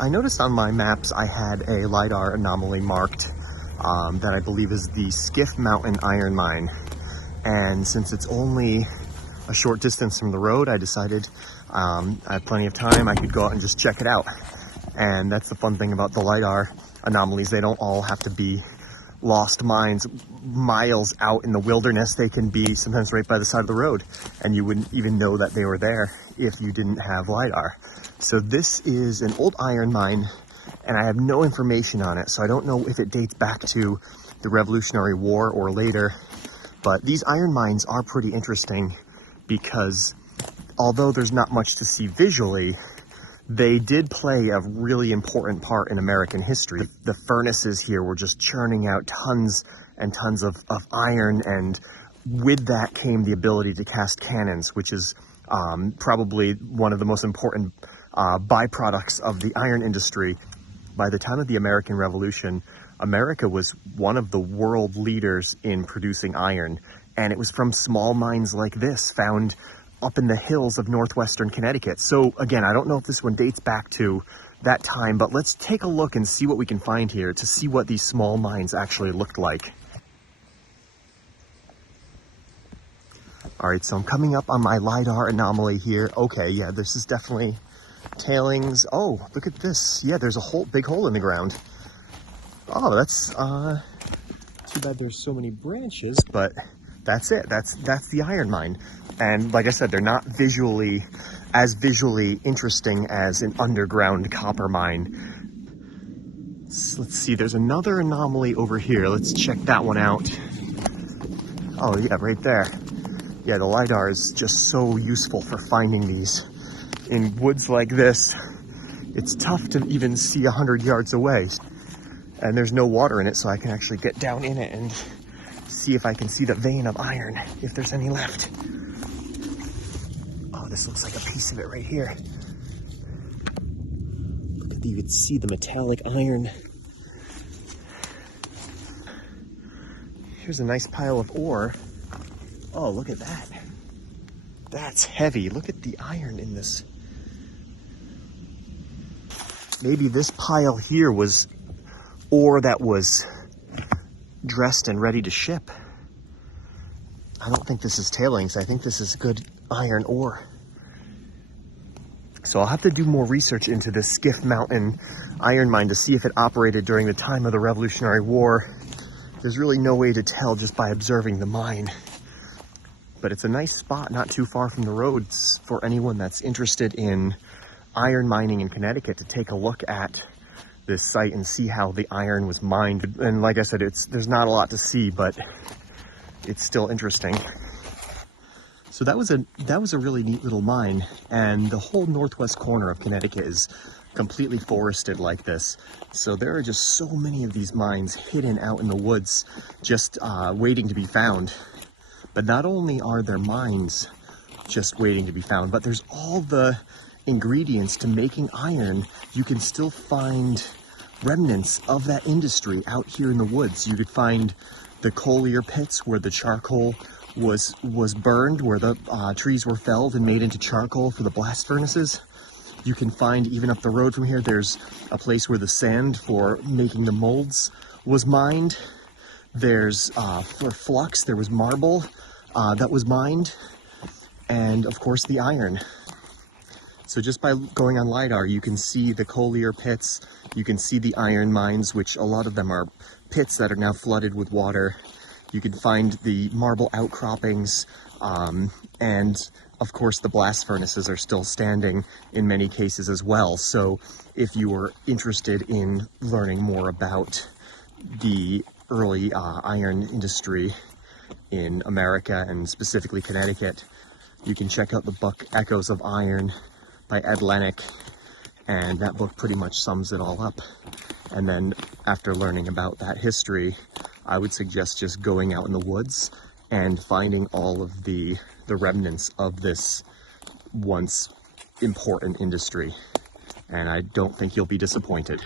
I noticed on my maps I had a LiDAR anomaly marked that I believe is the Skiff Mountain iron mine. And since it's only a short distance from the road, I decided I had plenty of time, I could go out and just check it out. And that's the fun thing about the LiDAR anomalies. They don't all have to be lost mines miles out in the wilderness. They can be sometimes right by the side of the road, and you wouldn't even know that they were there if you didn't have LiDAR. So this is an old iron mine, and I have no information on it, so I don't know if it dates back to the Revolutionary War or later. But these iron mines are pretty interesting because although there's not much to see visually, they did play a really important part in American history. The furnaces here were just churning out tons and tons of iron, and with that came the ability to cast cannons, which is probably one of the most important byproducts of the iron industry. By the time of the American Revolution, America was one of the world leaders in producing iron, and it was from small mines like this found up in the hills of northwestern Connecticut. So again, I don't know if this one dates back to that time, but let's take a look and see what we can find here to see what these small mines actually looked like. All right, so I'm coming up on my LiDAR anomaly here. Okay, yeah, this is definitely tailings. Oh, look at this. Yeah, there's a big hole in the ground. Oh, that's too bad there's so many branches, but that's it. That's the iron mine. And like I said, they're not visually interesting as an underground copper mine. So let's see, there's another anomaly over here. Let's check that one out. Oh yeah, right there. Yeah, the LiDAR is just so useful for finding these. In woods like this, it's tough to even see 100 yards away. And there's no water in it, so I can actually get down in it and see if I can see the vein of iron, if there's any left. Oh, this looks like a piece of it right here. Look at, you can see the metallic iron. Here's a nice pile of ore. Oh, look at that. That's heavy. Look at the iron in this. Maybe this pile here was ore that was dressed and ready to ship. I don't think this is tailings. I think this is good iron ore. So I'll have to do more research into this Skiff Mountain iron mine to see if it operated during the time of the Revolutionary War. There's really no way to tell just by observing the mine. But it's a nice spot not too far from the roads for anyone that's interested in iron mining in Connecticut to take a look at this site and see how the iron was mined. And like I said, there's not a lot to see, but it's still interesting. So that was a really neat little mine, and the whole northwest corner of Connecticut is completely forested like this. So there are just so many of these mines hidden out in the woods, just waiting to be found. But not only are there mines just waiting to be found, but there's all the ingredients to making iron. You can still find remnants of that industry out here in the woods. You could find the collier pits where the charcoal was burned, where the trees were felled and made into charcoal for the blast furnaces. You can find, even up the road from here, there's a place where the sand for making the molds was mined. There's, for flux, there was marble that was mined, and of course the iron. So just by going on LiDAR, you can see the collier pits, you can see the iron mines, which a lot of them are pits that are now flooded with water. You can find the marble outcroppings, and of course the blast furnaces are still standing in many cases as well. So if you were interested in learning more about the early iron industry in America and specifically Connecticut, you can check out the book Echoes of Iron by Ed Lennox, and that book pretty much sums it all up. And then after learning about that history, I would suggest just going out in the woods and finding all of the remnants of this once important industry. And I don't think you'll be disappointed.